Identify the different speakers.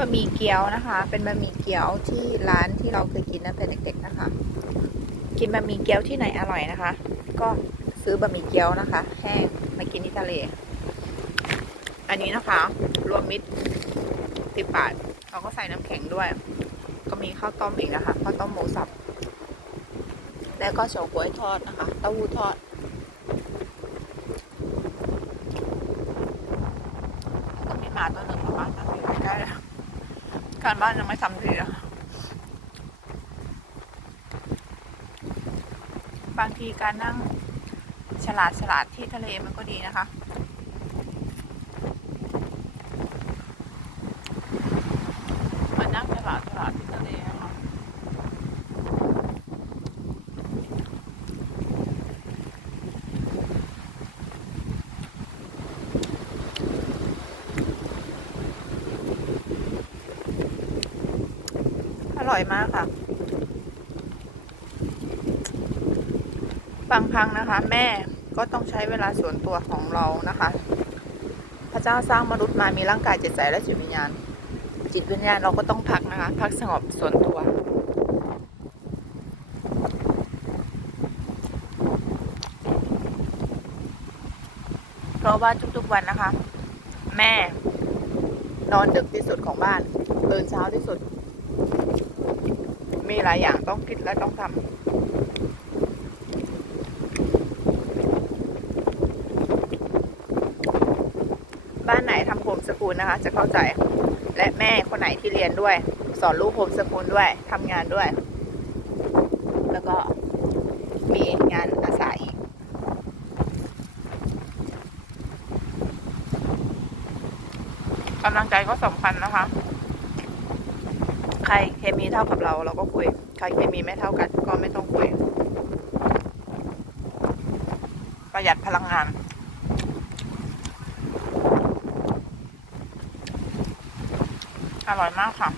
Speaker 1: บะหมี่เกี๊ยวนะคะ เป็นบะหมี่เกี๊ยวที่ร้านที่เราเคยกินนะเป็นเด็กๆนะคะ กินบะหมี่เกี๊ยวที่ไหนอร่อยนะคะ ก็ซื้อบะหมี่เกี๊ยวนะคะ แห้งมากินที่ทะเล อันนี้นะคะ รวมมิตรสิบบาทเราก็ใส่น้ำแข็งด้วย ก็มีข้าวต้มอีกนะคะข้าวต้มหมูสับ แล้วก็เฉาก๊วยทอดนะคะ เต้าหู้ทอดก็มีหมาตัวหนึ่งนะคะตั้งอยู่ใกล้ๆแล้ว การบ้านยังไม่ทำทีอะบางทีการนั่งฉลาดฉลาดที่ทะเลมันก็ดีนะคะ มานั่งฉลาดฉลาดที่ทะเลนะคะ อร่อยมากค่ะ บางครั้งนะคะ แม่ก็ต้องใช้เวลาส่วนตัวของเรานะคะ พระเจ้าสร้างมนุษย์มามีร่างกายจิตใจและจิตวิญญาณ จิตวิญญาณเราก็ต้องพักนะคะ พักสงบส่วนตัวเพราะว่าทุกๆวันนะคะ แม่ นอนดึกที่สุดของบ้านตื่นเช้าที่สุด มีหลายอย่างต้องคิดและต้องทำบ้านไหนทำโฮมสกูลนะคะ จะเข้าใจและแม่คนไหนที่เรียนด้วย สอนลูกโฮมสกูลด้วยทำงานด้วย แล้วก็มีงานอาสาอีกำลังใจก็สำคัญนะคะ ครเคมีเท่ากับเราเราก็คุย ใครเคมีไม่เท่ากัน ก็ไม่ต้องคุย ประหยัดพลังงาน อร่อยมากค่ะ